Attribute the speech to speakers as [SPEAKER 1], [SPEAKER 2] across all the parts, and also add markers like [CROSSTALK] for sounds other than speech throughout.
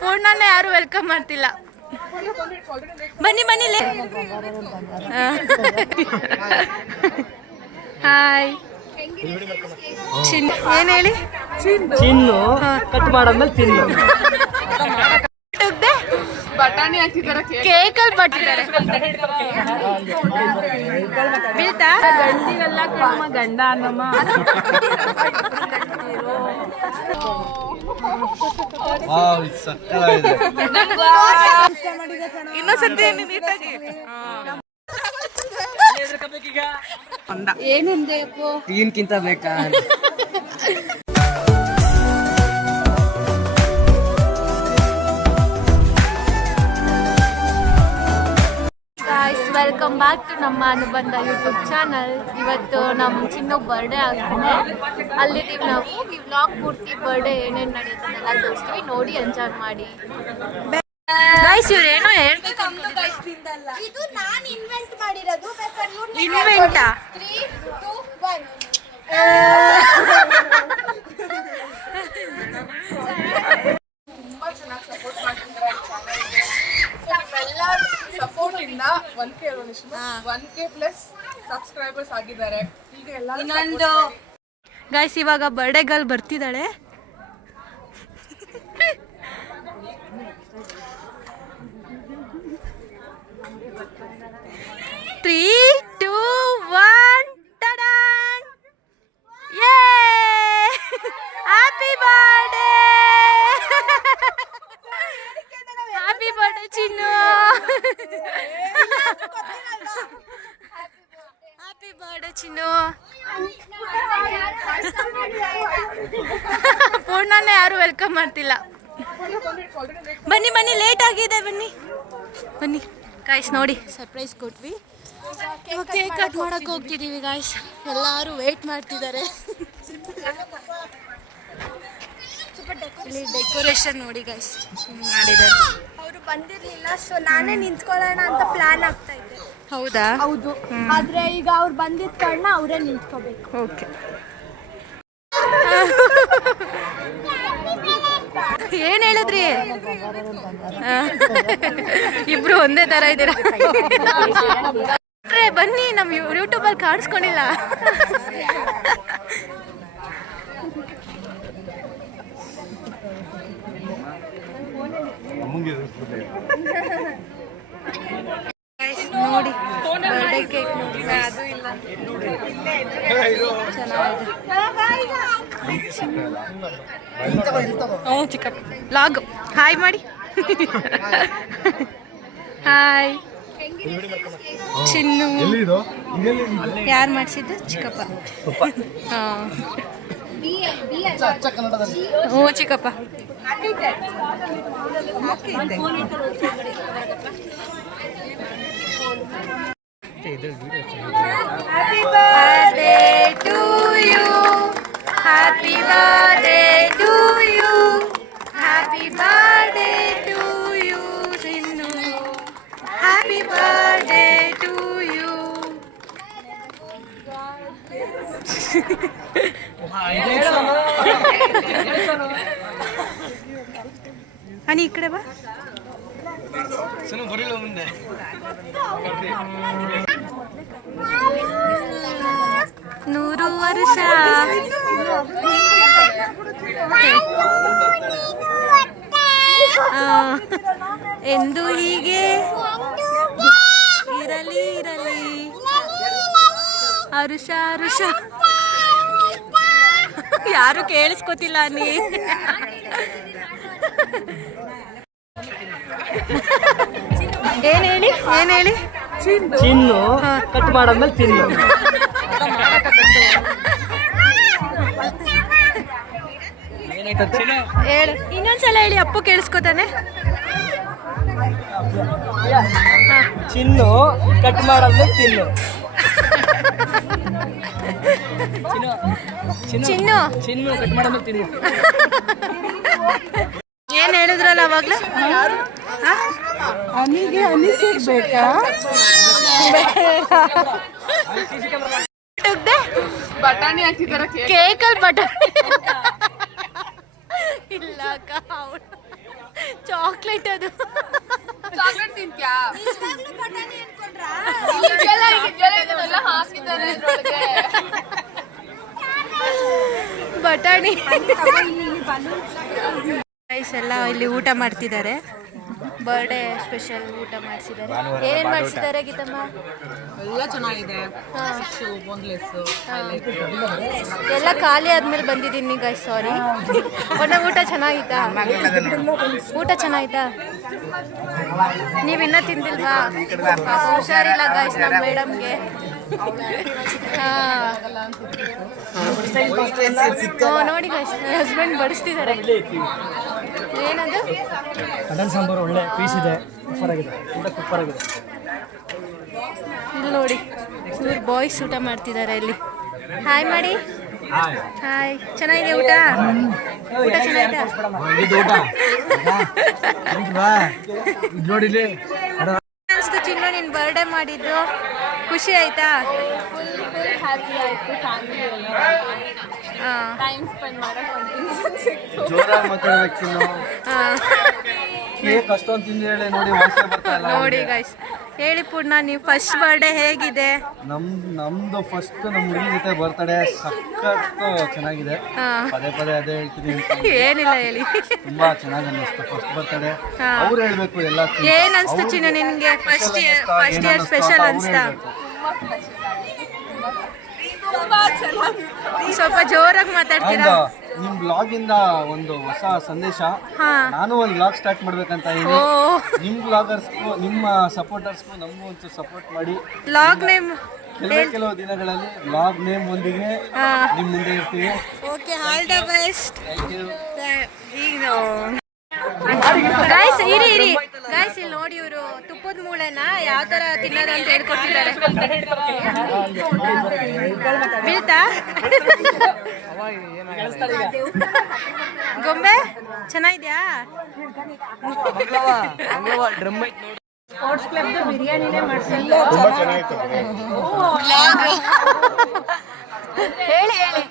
[SPEAKER 1] ಪೂರ್ಣನ ಯಾರು ವೆಲ್ಕಮ್ ಮಾಡ್ತಿಲ್ಲ. ಬನ್ನಿ ಬನ್ನಿ ಲೇ. ಹಾಯ್ ಚಿನ್ ಏನ್ ಹೇಳಿ?
[SPEAKER 2] ಚಿನ್ನು. ಕಟ್ ಮಾಡಾದ್ಮೇಲೆ ತಿನ್ನು.
[SPEAKER 3] ಬಟಾಣಿ ಹಾಕಿದಾರೆ
[SPEAKER 1] ಕೇಕಲ್ಲಿ ಬಟ್ಟಿದ್ದಾರೆ. ಬೀಳ್ತಾ?
[SPEAKER 3] ಗಂಡಿಗೆಲ್ಲ ಕಣಮ್ಮ ಗಂಡ ಅನ್ನಮ್ಮ.
[SPEAKER 1] ಇನ್ನೊಂದ್ಸತಿ ನೀಟಾಗಿ.
[SPEAKER 3] ಏನಂದೆ
[SPEAKER 2] ಟೀನ್ಕಿಂತ ಬೇಕಾ?
[SPEAKER 1] ಗಾಯ್ಸ್ ವೆಲ್ಕಮ್ ಬ್ಯಾಕ್ ಟು ನಮ್ಮ ಅನುಬಂಧ ಯೂಟ್ಯೂಬ್ ಚಾನಲ್ ಇವತ್ತು ನಮ್ಮ ಚಿನ್ನ ಬರ್ಡೇ ಆಗಿದೆ ಅಲ್ಲಿದ್ದೀವಿ ನಾವು ಈ ವ್ಲಾಗ್ ಪೂರ್ತಿ ಬರ್ಡೇ ಏನೇನು ನಡೆಯುತ್ತೆ ತೋರಿಸ್ತೀವಿ. ನೋಡಿ ಎಂಜಾಯ್ ಮಾಡಿ. ಗಾಯ್ಸ್ ಇವ್ರು ಏನೋ ಹೇಳ್ಬೇಕು [LAUGHS]
[SPEAKER 4] ಇಂದ
[SPEAKER 3] one K one K plus subscribers ಆಗಿದ್ದಾರೆ. ಈಗ ಎಲ್ಲ
[SPEAKER 1] ಇನ್ನೊಂದು ಗಾಯ್ಸ್ ಇವಾಗ birthday girl ಬರ್ತಿದ್ದಾಳೆ. Three two one tada yay happy birthday happy birthday Chinnu happy birthday Chinnu ಪೂರ್ಣನ ಯಾರು ವೆಲ್ಕಮ್ ಮಾಡ್ತಿಲ್ಲ. ಬನ್ನಿ ಬನ್ನಿ ಲೇಟ್ ಆಗಿದೆ ಬನ್ನಿ. ಬನ್ನಿ. ಗಾಯ್ಸ್ ನೋಡಿ. ಸರ್ಪ್ರೈಸ್ ಕೊಟ್ವಿ. ಕೇಕ್ ಕಟ್ ಮಾಡಕ್ ಹೋಗ್ತಿದೀವಿ ಗಾಯ್ಸ್ ಎಲ್ಲರೂ ವೇಟ್ ಮಾಡ್ತಿದ್ದಾರೆ. ಇಲ್ಲಿ ಡೆಕೋರೇಷನ್ ನೋಡಿ ಗೈಸ್ ಮಾಡಿದ್ದಾರೆ
[SPEAKER 4] ಅವರು ಬಂದಿರ್ಲಿಲ್ಲ ಸೊ ನಾನೇ ನಿಂತ್ಕೊಳ್ಳೋಣ ಅಂತ ಪ್ಲಾನ್ ಆಗ್ತಾ ಇದ್ದೆ
[SPEAKER 1] ಹೌದಾ?
[SPEAKER 4] ಹೌದು. ಆದ್ರೆ ಈಗ ಅವ್ರು ಬಂದಿದ್ದ ಕಾರಣ ಅವರೇ ನಿಂತ್ಕೋಬೇಕು.
[SPEAKER 1] ಓಕೆ. ಏನ್ ಹೇಳಿದ್ರಿ? ಇಬ್ರು ಒಂದೇ ತರ ಇದ್ದೀರಾ? ಬನ್ನಿ ನಮ್ ಯೂಟ್ಯೂಬ್ ಅಲ್ಲಿ ಕಾಣಿಸ್ಕೊಂಡಿಲ್ಲ. ನೋಡಿ ಬರ್ಡೇ ಕೇಕ್ ನೋಡಿ ಅದು ಇಲ್ಲ. ಹ್ಞೂ ಚಿಕ್ಕಪ್ಪ. ಲಾಗ್. ಹಾಯ್ ಮಾಡಿ. ಹಾಯ್ ಚಿನ್ನು. ಯಾರು ಮಾಡಿಸಿದ್ದು? ಚಿಕ್ಕಪ್ಪ. ಹಾಂ. ಹ್ಞೂ ಚಿಕ್ಕಪ್ಪ Happy birthday to you. Happy birthday to you. Happy birthday to you, Sinnu. Happy birthday to you. आणि इकडे बा
[SPEAKER 2] ಬರೀಲ್ಲ ಮುಂದೆ
[SPEAKER 1] ನೂರು ವರ್ಷ ಆ, ಎಂದು ಹೀಗೆ ಇರಲಿ ಇರಲಿ ಅರುಷ ಅರುಷ ಯಾರು ಕೇಳಿಸ್ಕೊತಿಲ್ಲ ನೀ. ಏನ್ ಹೇಳಿ? ಏನ್ ಹೇಳಿ?
[SPEAKER 2] ಚಿನ್ನು. ಕಟ್ ಮಾಡಾದ್ಮೇಲೆ ತಿನ್ನು.
[SPEAKER 1] ಹೇಳು. ಇನ್ನೊಂದ್ಸಲ ಹೇಳಿ ಅಪ್ಪು ಕೇಳಿಸ್ಕೊತಾನೆ.
[SPEAKER 2] ಚಿನ್ನು ಕಟ್ ಮಾಡಾದ್ಮೇಲೆ ತಿನ್ನು. ಚಿನ್ನು ಚಿನ್ನು. ಕಟ್ ಮಾಡಾದ್ಮೇಲೆ ತಿನ್ನು.
[SPEAKER 1] ಏನ್ ಹೇಳಿದ್ರಲ್ಲ ಅವಾಗ್ಲೂ?
[SPEAKER 3] ಅನಿಗೆ ಬೇಕಾ? ಬಟಾಣಿ ಹಾಕಿದಾರ
[SPEAKER 1] ಕೇಕಲ್ಲಿ ಬಟಾಣಿ. ಇಲ್ಲ ಚಾಕ್ಲೇಟ್ ಅದು.
[SPEAKER 3] ಚಾಕ್ಲೇಟ್ ತಿಂತ್ಯಾ? ಹಾಕಿದ್ದಾರೆ
[SPEAKER 1] ಬಟಾಣಿ. ಗೈಸ್ ಎಲ್ಲ ಇಲ್ಲಿ ಊಟ ಮಾಡ್ತಿದ್ದಾರೆ. ಬರ್ಡೇ ಸ್ಪೆಷಲ್ ಊಟ ಮಾಡಿಸಿದ್ದಾರೆ. ಏನ್ ಮಾಡಿಸಿದ್ದಾರೆ ಗೀತಮ್ಮ?
[SPEAKER 3] ಎಲ್ಲ ಚೆನ್ನಾಗಿದೆ.
[SPEAKER 1] ಎಲ್ಲ ಖಾಲಿ ಆದ್ಮೇಲೆ ಬಂದಿದ್ದೀನಿ ಗೈಸ್ ಸಾರಿ ಒಳ್ಳೆ ಊಟ ಚೆನ್ನಾಗಿತ್ತಾ? ಊಟ ಚೆನ್ನಾಗಿತ್ತಾ? ನೀವಿನ್ನ ಇನ್ನ ತಿಂದಿಲ್ವಾ? ಹುಷಾರಿಲ್ಲ ಗೈಸ್ ನಮ್ಮ ಮೇಡಮ್ಗೆ ನೋಡಿ ಗೈಸ್ ಹಸ್ಬೆಂಡ್ ಬಡಿಸ್ತಿದ್ದಾರೆ. ಏನದು?
[SPEAKER 2] ಕಡಲ್ ಸಾಂಬಾರು ಒಳ್ಳೆ ಪೀಸ್ ಇದೆ. ಸೂಪರ್ ಆಗಿದೆ. ಊಟ ಸೂಪರ್ ಆಗಿದೆ.
[SPEAKER 1] ಇಲ್ಲಿ ನೋಡಿ ಇವ್ರು ಬಾಯ್ಸ್ ಊಟ ಮಾಡ್ತಿದ್ದಾರೆ ಇಲ್ಲಿ. ಹಾಯ್ ಮಾಡಿ ಹಾಯ್ ಚೆನ್ನಾಗಿದೆ ಊಟ? ಊಟ ಚೆನ್ನಾಗಿದೆ [LAUGHS]
[SPEAKER 2] ನೋಡಿ
[SPEAKER 1] ಅನಿಸ್ತು ಚಿನ್ನು ನಿನ್ ಬರ್ಡೇ ಮಾಡಿದ್ದು? ಖುಷಿ ಆಯ್ತಾ?
[SPEAKER 3] ಟೈಮ್ ಸ್ಪೆಂಡ್ ಮಾಡಕ್ ಒಂದು ರೀಸನ್ ಸಿಕ್ತು.
[SPEAKER 2] ಜೋರಾಗಿ ಮಾತಾಡ್ಬೇಕು ಇನ್ನು. ಕೇಕ್ ಅಷ್ಟೊಂದು ತಿಂದು ಹೇಳಿ ನೋಡಿ ವಾಸನೆ ಬರ್ತಾ ಇಲ್ಲ
[SPEAKER 1] ನೋಡಿ ಗೈಸ್ ಹೇಳಿ ಪೂರ್ಣ ನೀವು ಫಸ್ಟ್ ಬರ್ಡೇ ಹೇಗಿದೆ?
[SPEAKER 2] ನಮ್ ನಮ್ದು ಫಸ್ಟ್ ನಮ್ಮ ಹುಡುಗಿ ಜೊತೆ ಬರ್ತಡೆ ಸಖತ್ತು ಚೆನ್ನಾಗಿದೆ.
[SPEAKER 1] ಹಾ.
[SPEAKER 2] ಪದೇ ಪದೇ ಅದೇ ಹೇಳ್ತೀನಿ
[SPEAKER 1] ಏನಿಲ್ಲ ಹೇಳಿ.
[SPEAKER 2] ತುಂಬಾ ಚೆನ್ನಾಗಿ ಅನ್ನಿಸ್ತು ಫಸ್ಟ್ ಬರ್ತಡೆ
[SPEAKER 1] ಹಾ.
[SPEAKER 2] ಅವ್ರು ಹೇಳ್ಬೇಕು ಎಲ್ಲ
[SPEAKER 1] ಏನ್ ಅನ್ಸ್ತು ಚಿನ್ನ ನಿನ್ಗೆ? First year first year special ಅನ್ಸ್ತಾ?
[SPEAKER 3] ತುಂಬಾ ಚೆನ್ನಾಗಿತ್ತು
[SPEAKER 1] ಸ್ವಲ್ಪ ಜೋರಾಗಿ ಮಾತಾಡ್ತೀರಾ?
[SPEAKER 2] ನಿಮ್ ಬ್ಲಾಗ್ ಇಂದ ಒಂದು ಹೊಸ ಸಂದೇಶ. ನಾನು ಒಂದು ಬ್ಲಾಗ್ ಸ್ಟಾರ್ಟ್ ಮಾಡ್ಬೇಕಂತ ಇದ್ದೀನಿ ನಿಮ್ ಬ್ಲಾಗರ್ಸ್ಗೂ ನಿಮ್ಮ ಸಪೋರ್ಟರ್ಸ್ಗೂ ನಮಗೂ ಒಂದು ಸಪೋರ್ಟ್ ಮಾಡಿ.
[SPEAKER 1] ಬ್ಲಾಗ್ ನೇಮ್
[SPEAKER 2] ಕೆಲವೇ ಕೆಲವು ದಿನಗಳಲ್ಲಿ ಬ್ಲಾಗ್ ನೇಮ್ ಒಂದಿಗೆ
[SPEAKER 1] ನಿಮ್ಮ
[SPEAKER 2] ನಿಮ್ ಮುಂದೆ ಇರ್ತೀವಿ.
[SPEAKER 1] Okay all the best
[SPEAKER 2] thank you
[SPEAKER 1] ಈಗ ಇರಿ ಇರಿ. ಗಾಯ್ಸ್ ಇಲ್ಲಿ ನೋಡಿ ಇವರು ತುಪ್ಪದ ಮೂಳೆನ ಯಾವ ತರ ತಿನ್ನೋದು ಅಂತ ಹೇಳ್ಕೊಟ್ಟಿದ್ದಾರೆ. ಬೀಳ್ತಾ? ಗೊಂಬೆ ಚೆನ್ನಾಗಿದ್ಯಾ?
[SPEAKER 2] ಡ್ರಮ್
[SPEAKER 1] ಹೇಳಿ ಹೇಳಿ.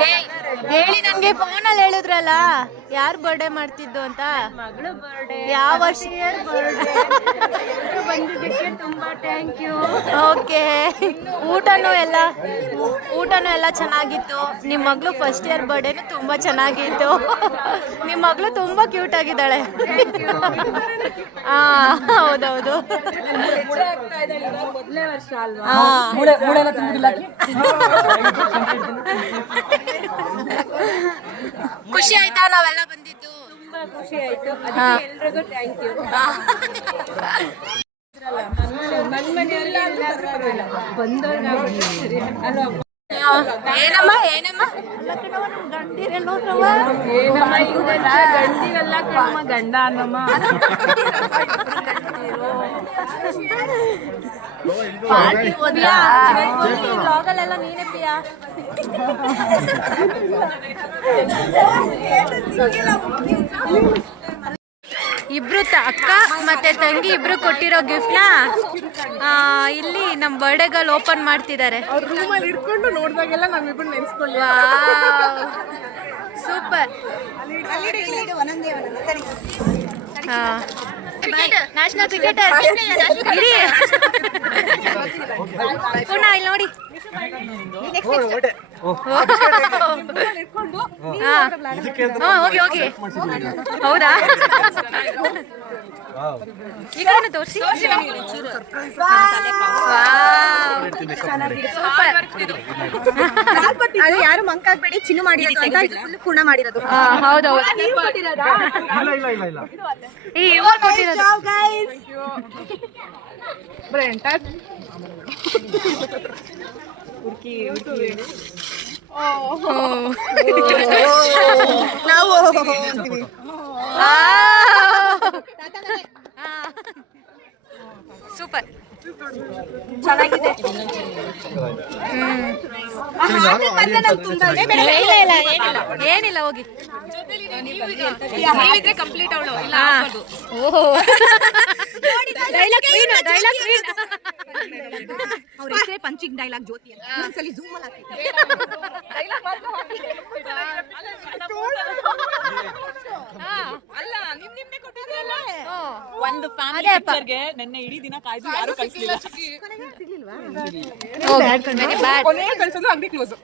[SPEAKER 1] ಹೇ- ಹೇಳಿ ನನಗೆ ಫೋನಲ್ಲಿ ಹೇಳಿದ್ರಲ್ಲ. ಯಾರು ಬರ್ಡೇ ಮಾಡ್ತಿದ್ದು ಅಂತ? ಯಾವ ವರ್ಷ? ಓಕೆ ಊಟನೂ ಎಲ್ಲ ಊಟನೂ ಎಲ್ಲ ಚೆನ್ನಾಗಿತ್ತು. ನಿಮ್ಮ ಮಗಳು ಫಸ್ಟ್ ಇಯರ್ ಬರ್ಡೇನು ತುಂಬಾ ಚೆನ್ನಾಗಿತ್ತು. ನಿಮ್ಮ ಮಗಳು ತುಂಬಾ ಕ್ಯೂಟ್ ಆಗಿದ್ದಾಳೆ. ಹಾ ಹೌದೌದು. ಖುಷಿ ಆಯ್ತಾ ನಾವೆಲ್ಲ? ಬಂದಿದ್ದು. ಖುಷಿ ಆಯ್ತು. ಎಲ್ರಿಗೂ ಥ್ಯಾಂಕ್ ಯು ಏನಮ್ಮ ಏನಮ್ಮ?
[SPEAKER 3] ಗಂಡಿವೆಲ್ಲ ಕಣಮ್ಮ ಗಂಡ ಅನ್ನಮ್ಮ.
[SPEAKER 1] ಬ್ಲಾಗಲ್ಲೆಲ್ಲ ನೀನೇ ಪ್ರಿಯಾ? ಇಬ್ರು ತ- ಅಕ್ಕ ಮತ್ತೆ ತಂಗಿ ಇಬ್ರು ಕೊಟ್ಟಿರೋ ಗಿಫ್ಟ್ನ ಇಲ್ಲಿ ನಮ್ಮ ಬರ್ಡೇಗಲ್ಲಿ ಓಪನ್ ಮಾಡ್ತಿದ್ದಾರೆ.
[SPEAKER 3] ಇಟ್ಕೊಂಡು ನೋಡಿದಾಗೆಲ್ಲ ನಮ್ಮಿಬ್ರು ನೆನ್ಸ್ಕೊಳ್ಳಿ.
[SPEAKER 1] ಸೂಪರ್. ನ್ಯಾಷನಲ್ ಕ್ರಿಕೆಟರ್ ಇರಿ ಪುನಃ ಇಲ್ಲಿ ನೋಡಿ. ಹಾ. ಹಾ, ಹೋಗಿ ಹೋಗಿ. ಹೌದಾ? ಈ ತೋರಿಸಿ. ತೋರಿಸಿ
[SPEAKER 4] ಅದು ಯಾರು ಮಂಕ್ ಆಗ್ಬೇಡಿ ಚಿನ್ನು ಮಾಡಿರೋದು ಅಂತ ಪೂರ್ಣ ನಾವು
[SPEAKER 1] ಸೂಪರ್. ಚೆನ್ನಾಗಿದೆ. ಏನಿಲ್ಲ ಏನಿಲ್ಲ ಹೋಗಿ
[SPEAKER 3] ಕಂಪ್ಲೀಟ್ ಅವಳು ಇಲ್ಲ
[SPEAKER 1] ಓಹೋ. ಡೈಲಾಗ್ ಕ್ವೀನ್ ಡೈಲಾಗ್ ಕ್ವೀನ್
[SPEAKER 5] ಅವ್ರ ಹೆಸರೇ ಪಂಚಿಂಗ್ ಡೈಲಾಗ್ ಜ್ಯೋತಿ ಅಂತ. ಒಂದ್ಸಲಿ ಝೂಮ್ ಅಲ್ಲಿ ಅಲ್ಲ ನಿಮ್ ನಿಮ್ನೆ ಕೊಟ್ಟಿದ್ರಲ್ಲ? ಒಂದು ಫ್ಯಾಮಿಲಿ ಪಿಕ್ಚರ್ಗೆ ನೆನ್ನೆ ಇಡೀ ದಿನ ಕಾಯ್ದು ಯಾರು ಕಳಿಸಲಿಲ್ಲ ಕೊನೆ ಕಳ್ಸೋದು ಅಂಗಡಿ ಕ್ಲೋಸ್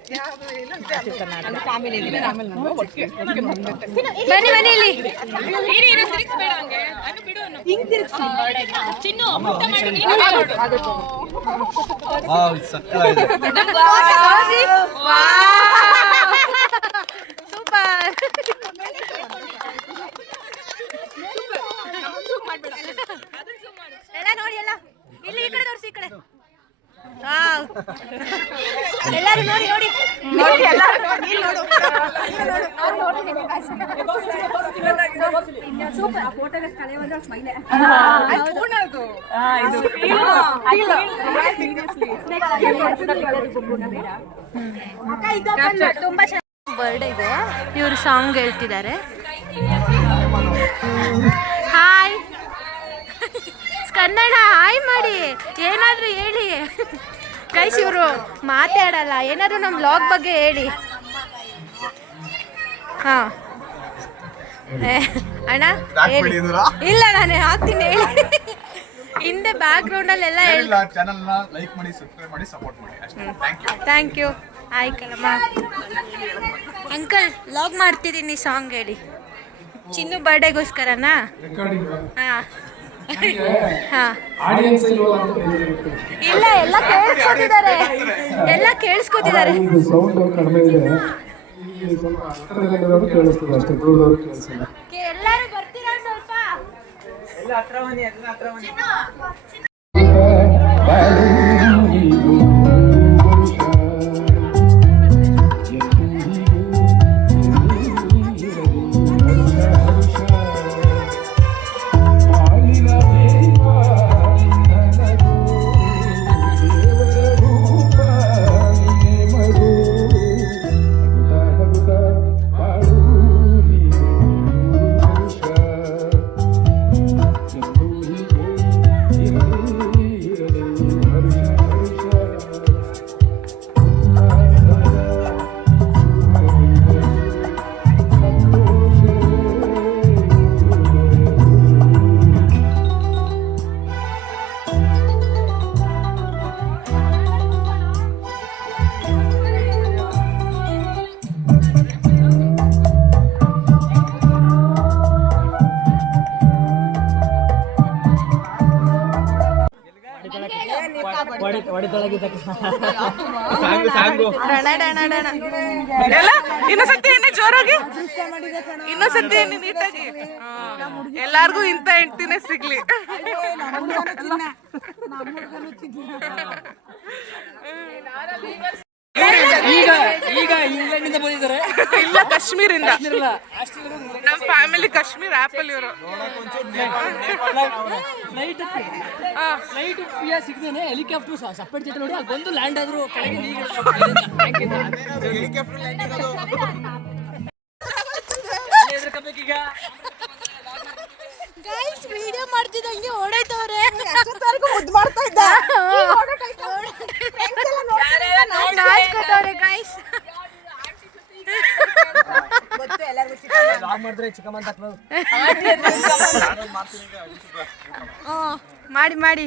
[SPEAKER 5] ಫ್ಯಾಮಿಲಿ ಆಮೇಲೆ ನಾವು ಒಟ್ಟಿಗೆ.
[SPEAKER 1] ಬನ್ನಿ ಬನ್ನಿ ಇಲ್ಲಿ.
[SPEAKER 5] ಹಿಂಗ್. ತಿರ್ಗ್ಸಿ. ಚಿನ್ನು
[SPEAKER 2] ವಾವ್ ಸಕ್ಕತ್ತಾಗಿದೆ
[SPEAKER 1] ಸೂಪರ್ ಎಲ್ಲ ನೋಡಿ ಎಲ್ಲ. ಇಲ್ಲಿ ಈ ಕಡೆ ತೋರಿಸಿ ಈ ಕಡೆ. ಎಲ್ಲರೂ ನೋಡಿ ನೋಡಿ. ನೋಡಿ ತುಂಬಾ ಚೆನ್ನಾಗಿ ಬರ್ಡೇ ಇದೆ. ಇವರು ಸಾಂಗ್ ಹೇಳ್ತಿದ್ದಾರೆ. ಕನ್ನಡ ಹಾಯ್ ಮಾಡಿ. ಏನಾದರೂ ಹೇಳಿ. ಗೈಸ್ ಇವರು ಮಾತಾಡಲ್ಲ. ಏನಾದರೂ ನಮ್ಮ ಬ್ಲಾಗ್ ಬಗ್ಗೆ ಹೇಳಿ. ಹಾ. ಅಣ್ಣ ಹೇಳಿ. ಇಲ್ಲ ನಾನು ಹಾಕ್ತೀನಿ ಹೇಳಿ. ಹಿಂದೆ ಬ್ಯಾಕ್ ಗ್ರೌಂಡಲ್ಲೆಲ್ಲ ಹೇಳಿ.
[SPEAKER 6] ಚಾನಲ್ನ ಲೈಕ್ ಮಾಡಿ ಸಬ್ಸ್ಕ್ರೈಬ್ ಮಾಡಿ ಸಪೋರ್ಟ್ ಮಾಡಿ. ಅಷ್ಟೇ. ಥ್ಯಾಂಕ್ ಯು
[SPEAKER 1] ಥ್ಯಾಂಕ್ ಯು ಆಯ್ ಕಣಮ್ಮ ಅಂಕಲ್ ಲಾಗ್ ಮಾಡ್ತಿದ್ದೀನಿ ಸಾಂಗ್ ಹೇಳಿ. ಚಿನ್ನು ಬರ್ಡೇಗೋಸ್ಕರನಾ ಹಾಂ.
[SPEAKER 7] ಆಡಿಯನ್ಸ್ ಇಲ್ವಲ್ಲ ಅಂತ.
[SPEAKER 1] ಇಲ್ಲ ಎಲ್ಲ ಕೇಳಿಸ್ಕೊತಿದ್ದಾರೆ. ಎಲ್ಲ ಕೇಳಿಸ್ಕೊತಿದ್ದಾರೆ.
[SPEAKER 7] ಸೌಂಡ್ ಕಡಿಮೆ ಇದೆ. ಸ್ವಲ್ಪ ಹತ್ರದಲ್ಲಿರೋರು ಕೇಳಿಸ್ತದೆ ಅಷ್ಟೇ ದೂರದವರು ಕೇಳಿಸಲ್ಲ
[SPEAKER 1] ಎಲ್ಲರೂ ಬರ್ತೀರಾ ಸ್ವಲ್ಪ?
[SPEAKER 5] ಎಲ್ಲ ಇನ್ನೊಂದ್ಸತಿ ಎಣ್ಣೆ ಜೋರಾಗಿ? ಇನ್ನೊಂದ್ಸತಿ ನೀಟಾಗಿ? ಎಲ್ಲಾರ್ಗು ಇಂತ ಹೆಂಡ್ತಿನೇ ಸಿಗ್ಲಿ.
[SPEAKER 8] ಈಗ ಈಗ ಇಂಗ್ಲೆಂಡ್ ಇಂದ ಬಂದಿದ್ದಾರೆ.
[SPEAKER 5] ಇಲ್ಲ ಕಾಶ್ಮೀರಿಂದ. ನಮ್ಮ ಫ್ಯಾಮಿಲಿ ಕಾಶ್ಮೀರ್ ಆಪಲ್ ಇವರು.
[SPEAKER 8] ಫ್ಲೈಟ್ ಫ್ಲೈಟ್ ಫ್ರೀಯಾಗಿ ಸಿಗ್ದೇನೆ ಹೆಲಿಕಾಪ್ಟರ್ ಸಪ್ರೇಟ್ ಜೊತೆ ನೋಡಿ ಅದೊಂದು ಬಂದು ಲ್ಯಾಂಡ್ ಆದ್ರು ಕೆಳಗೆ ಈಗ
[SPEAKER 1] ಗೈಸ್ ವಿಡಿಯೋ ಮಾಡ್ತಿದ್ದಂಗೆ ಓಡೈತವ್ರೆ
[SPEAKER 5] ಮುದ್ದು ಮಾಡ್ತಾ ಇದ್ದ.
[SPEAKER 1] ನಾಚ್ಕೋತವ್ರೆ ಗೈಸ್
[SPEAKER 8] ಲಾಗ್ ಮಾಡಿದ್ರೆ ಚಿಕ್ಕಮ್ಮ ಅಂತ ಹಾಕ್ಬೋದು.
[SPEAKER 1] ಮಾಡಿ ಮಾಡಿ.